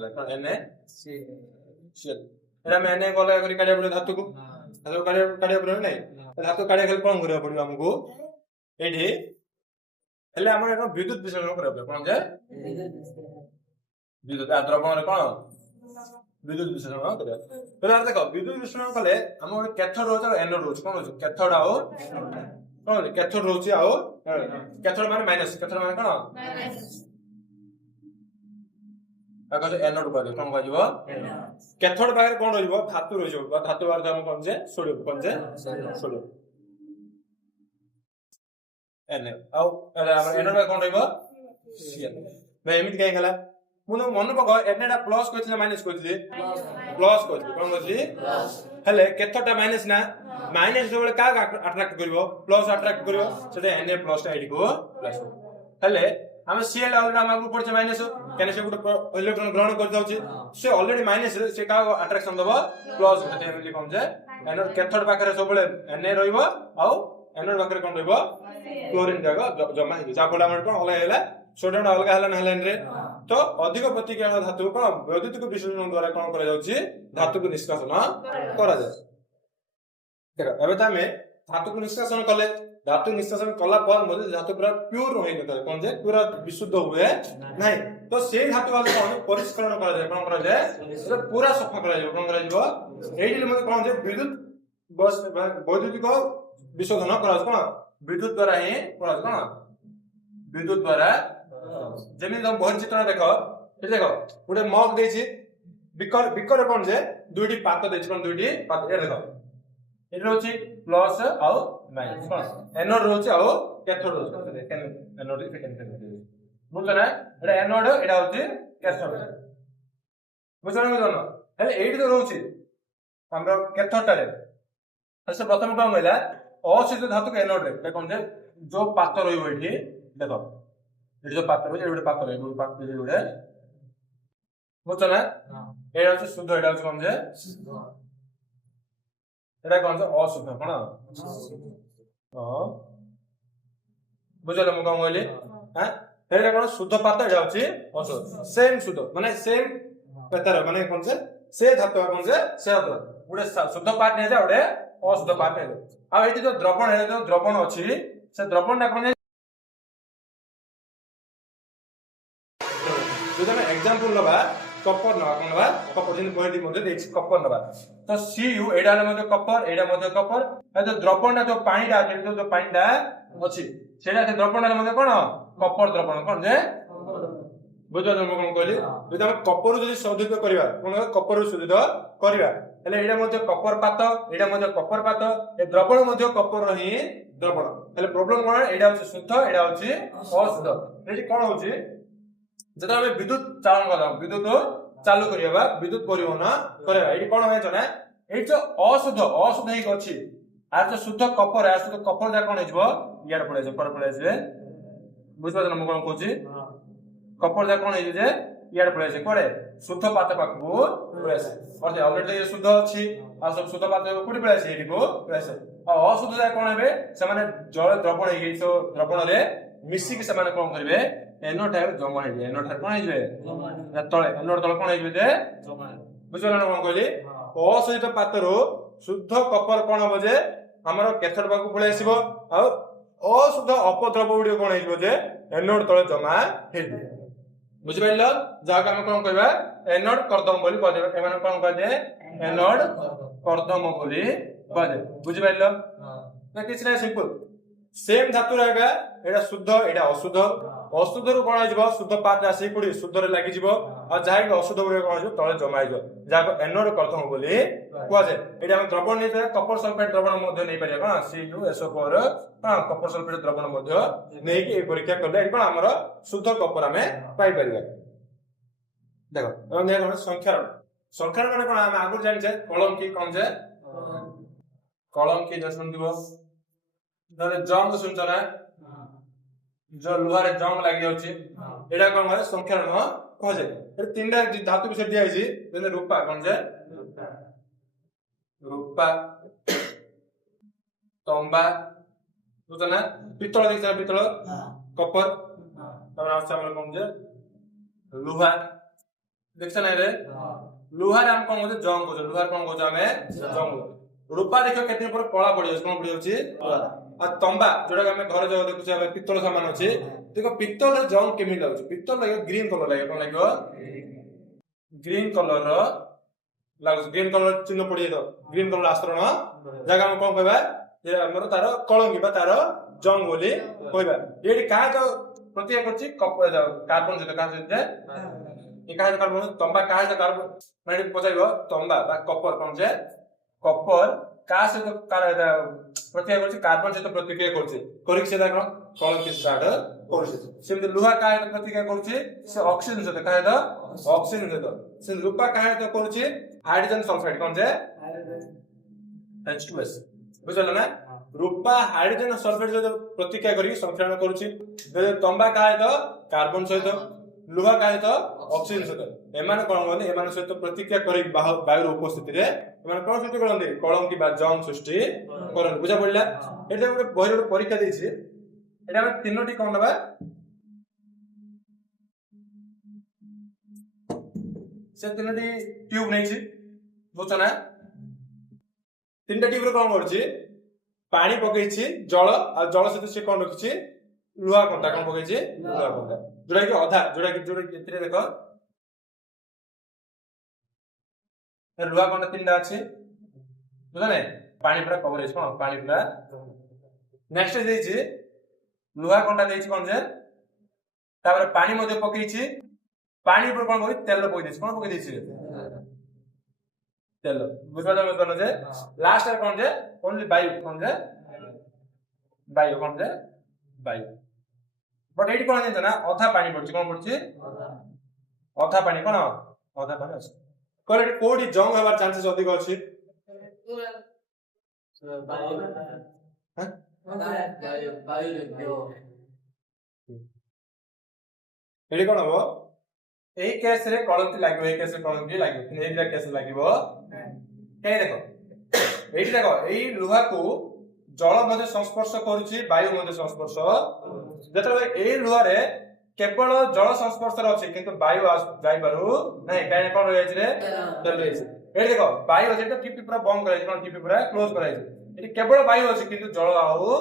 NaCl एरा मैंने गला करी काढिया पड़े धातु को धातु काढिया पड़े नै धातु काढिया खेल कोन करिया पड़ियो हमको एठी हेले हम एक विद्युत विश्लेषण करबे कोन जे विद्युत द्रव्य रे कोन विद्युत विश्लेषण करबे तो देखो विद्युत विश्लेषण कले हम कैथोड रोच और एनोड रोच कोन रोच कैथोड आओ कोन कैथोड रोच आओ कैथोड माने माइनस कैथोड माने कोन माइनस अगर एनोड कहले कोन कहजिवो कैथोड बाहर कोन रहिबो धातु रहिबो धातु बाहर हम कोन जे सोडियम सोडियम एन आउ हमर एनोड कोन रहिबो Cl मैं एमित काहे गला मुनो मन पको एनेडा प्लस कहथिले माइनस कहथिले प्लस कहथिले कोन कहथिले हेले कैथोडा माइनस ना माइनस जो बेले का अट्रैक्ट करिवो प्लस अट्रैक्ट करिवो सेटा Na प्लस आईडी को प्लस हेले हम Cl ऑलरेडी हमको पड़छ माइनस केने से गुड इलेक्ट्रॉन ग्रहण कर जाउची से ऑलरेडी माइनस से का अट्रैक्शन दबो प्लस होते एमली कोन जे एनोड कैथोड पाखरे सब बेले Na रहिबो आउ एनोड पाखरे कोन रहिबो क्लोरीन जगह जमा हे जा पडा कोन अलग हैला सोडियम अलग हैला न हैला रे तो अधिक प्रतिक्रिया धातु को वैद्युतिक विश्लेषण द्वारा कोन करा जाउची धातु को निष्कासन करा जाय देखो एबे त हमें धातु को निष्कासन कले धातु निष्कासन कला पर मध्ये धातु पूरा प्योर रहि न कोन जे पूरा विशुद्ध हुए नाही तो से धातु वाला कोन परिष्करण करा जाय कोन करा जाय से पूरा सफा करा जाय कोन करा जाय एही मध्ये कोन जे विद्युत बस वैद्युतिक विशोधन करा कोन विद्युत द्वारा ही कोन कोन विद्युत द्वारा जमी तुम बहन चित्र देख देख गोटे मग देछि बिकर बिकर कोन जे दुईटी पात देछि कोन दुईटी पात ए देख एटा होछि प्लस आउ माइनस कोन एनोड रहछि आउ कैथोड रहछि एनोड सेकेंड बुझना एटा एनोड एटा होछि कैथोड बुझना हेले एठी तो रहछि हमरो कैथोड टारे से प्रथम कोन कहला असिद्ध धातु के एनोड रे कोन जे जो पात रहइबो एठी देखो एठी जो पात रहइबो एठी पात रहइबो पात जे जोडे बुझना एटा होछि शुद्ध एटा होछि कोन जे एटा कोन जे अशुद्ध कोन बुझले म कोन कहली हां एटा कोन शुद्ध पात एटा होछि अशुद्ध सेम शुद्ध माने सेम पेतर माने कोन से धातु कोन से धातु गुडे शुद्ध पात ने जा गुडे अशुद्ध पात ने आ एठी जो द्रवण अछि से द्रवण ना कोन जो हम एग्जांपल लबा कपर न कोन लबा कपर जिन पॉइंट मध्ये देछि कपर लबा तो Cu एडा ने मध्ये कपर एडा मध्ये कपर ए जो द्रवण ना जो पानी दा जो पानी दा अछि सेडा से द्रवण ना मध्ये कोन कपर द्रवण कोन जे बुझो हम कोन कहली যদি हम कपर যদি শোধিত করিবা কোন कपर শোধিত করিবা হেলে এডা মধ্যে कपर পাত এডা মধ্যে कपर পাত এ দ্রবণ মধ্যে कपर হি দ্রবণ হেলে প্রবলেম কোন এডা হচ্ছে শুদ্ধ এডা হচ্ছে অশুদ্ধ এটি কোন হচ্ছে যেটা আমি বিদ্যুৎ চালন করলাম বিদ্যুৎ চালু করিবা বিদ্যুৎ পরিবহন করিবা এটি কোন হয়েছে না এই যে অশুদ্ধ অশুদ্ধ হি আছে আর যে শুদ্ধ कपर আর শুদ্ধ कपर যা কোন হইব ইয়ার পড়ে আছে পর পড়ে আছে বুঝবা না কোন কইছি कपर जा कोन जे यार पड़े छै कोडे शुद्ध पात पाकबो पड़े छै और जे ऑलरेडी शुद्ध अछि आ सब शुद्ध पात कोडी पड़े छै एठी को पड़े छै आ अशुद्ध जा कोन हेबे से माने जल द्रवण हे गई तो द्रवण रे मिसी के से माने कोन करबे एनोड टाइप जमा हे जे एनोड कोन हे जे तळे एनोड तळे कोन हे जे जमा बुझला ना कोन कहली अशुद्ध पातरो शुद्ध कपर कोन हो जे हमर कैथोड बाकू पळे आसीबो आ अशुद्ध अपद्रव गुडी कोन हेबो जे एनोड तळे जमा हे बुझि पाइलो जाका हम कोन कहबा एनोड करदम बोली कह देबा एमान कोन कह दे एनोड करदम बोली कह दे बुझि पाइलो ना किछ ना सिंपल सेम धातु रहेगा एटा शुद्ध एटा अशुद्ध अशुद्ध रु कोन आइबो शुद्ध पात आसी कुडी शुद्ध रे लागि जिवो आ जाय के अशुद्ध गुडी कोन आइबो तळे जमा आइबो जाका एनोड करदम बोली कह दे एटा हम द्रवण नै कपर सल्फेट द्रवण मध्ये नै परिया कोन CuSO4 हां कपर सल्फेट द्रवण मध्ये नै कि ए परीक्षा करले कोन हमर शुद्ध कपर हमें पाई परिया देखो हम देखो संख्यारण संख्यारण कोन हम आगु जानि छै कलम की कोन जे कलम की दर्शन दिवस धरे जंग सुनचना जो लोहारे जंग लागि होछि एडा कोन है संख्यारण कह जे ए तीनटा धातु विषय दिया छै जेने रूपा कोन जे रूपा तंबा बुझना पित्तल देखा पित्तल कपर तब आछा हम कोन जे लोहा देखछ नै रे लोहार हम कोन जे जंग को लोहार कोन को हमें जंग रूपा देखो केते पर कला पड़ी कोन पड़ी होछि आ तंबा जोडा हमें घर जो देखु छै पित्तल सामान अछि देखो पित्तल रे जंग केमि लागछ पित्तल लागे ग्रीन कलर लागे कोन लागो ग्रीन कलर लागछ ग्रीन कलर चिन्ह पड़ी तो ग्रीन कलर आस्तरण जगह हम कोन कहबा जे हमर तार कलंगी बा तार जंग बोली कहबा एडी का जो प्रतीक अछि कार्बन जे का जे ए का कार्बन तंबा का जे कार्बन माने पचाइबो तंबा बा कपर कोन जे कपर का से तो प्रतिक्रिया करछि कार्बन से तो प्रतिक्रिया करछि करिक से कोन कलम के स्टार्ट करछि सेम लोहा का प्रतिक्रिया करछि से ऑक्सीजन से का है ऑक्सीजन से रूपा का है तो करछि हाइड्रोजन सल्फाइड कोन जे H2S बुझल ना रूपा हाइड्रोजन सल्फेट जो प्रतिक्रिया करी संश्लेषण करूची तंबा का है तो कार्बन सहित लोहा का है तो ऑक्सीजन सहित एमान कोन होने एमान सहित प्रतिक्रिया करी वायु उपस्थिति रे एमान कोन सृष्टि करंदी कलंकी बा जंग सृष्टि करन बुझा पड़ला एटा ଗୋଟେ बहिर ଗୋଟେ परीक्षा देछि एटा हम तीनोटी कोन नबा से तीनोटी ट्यूब नै छी बुझना तीनटा ट्यूब रे कोन करछि पानी पकेछि जल आ जल सहित से कोन रखिछि लुहा कंटा कोन पकेछि लुहा कंटा जोडा कि आधा जोडा कि एतरे देखो लुहा कंटा तीनटा अछि बुझले पानी पूरा कवर अछि कोन पानी पूरा नेक्स्ट देछि लुहा कंटा देछि कोन जे तापर पानी मध्ये पकेछि पानी ऊपर कोन होई तेल पकै देछि कोन पकै देछि तेल बुझबाला कोन जे लास्ट रे कोन जे ओनली वायु कोन जे वायु बट एटी कोन जे ना अधा पानी पड़छि कोन पड़छि अधा पानी कोन अधा पानी अछि क्वालिटी कोडी जंग हबार चांसेस अधिक अछि एटी कोन हो एही केस रे कलंती लागिवो एही केस रे कलंती लागिवो कि एही केस लागिवो के देखो एही देखो एही लुहा को जल मध्ये संस्पर्श करूची वायु मध्ये संस्पर्श जेतबे एही लुहा रे केवल जल संस्पर्श रे अछि किंतु वायु जाई पारु नै काहे कोन रहै छै रे तेल रहै छै एही देखो वायु अछि त टिपी पूरा बंद कराइ कोन टिपी पूरा क्लोज कराइ एटी केवल वायु अछि किंतु जल आउ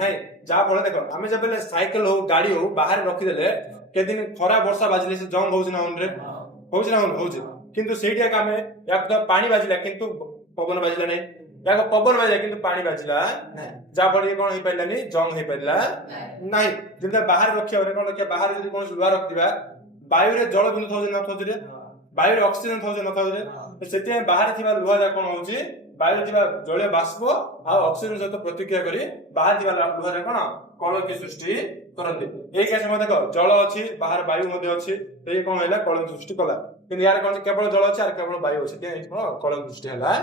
नै जा बोले देखो हमें जब साइकिल हो गाड़ी हो बाहर रखि देले के दिन खरा वर्षा बाजिले से जंग होउछ ना ओनरे होउछ ना होउछ किंतु सेठी का हमें या तो पानी बाजिला किंतु पवन बाजिला नै या को पवन बाजिला किंतु पानी बाजिला जा बडी कोन हे पाइलानी जंग हे पाइला नै जिंदा बाहर रखिया रे कोन रखिया बाहर जदी कोन लुहा रख दिबा वायु रे जल बिंदु थौ जे न थौ रे वायु रे ऑक्सीजन थौ जे न थौ रे सेते बाहर थिबा लुहा जा कोन होउची वायु थिबा जलीय बाष्प आ ऑक्सीजन सहित प्रतिक्रिया करी बाहर थिबा लुहा रे कोन कण की सृष्टि करंती ए केस में देखो जल अछि बाहर वायु मध्ये अछि ए कोन हैला कण सृष्टि कला किन यार कोन केवल जल अछि आ केवल वायु अछि ते कोन कण सृष्टि हला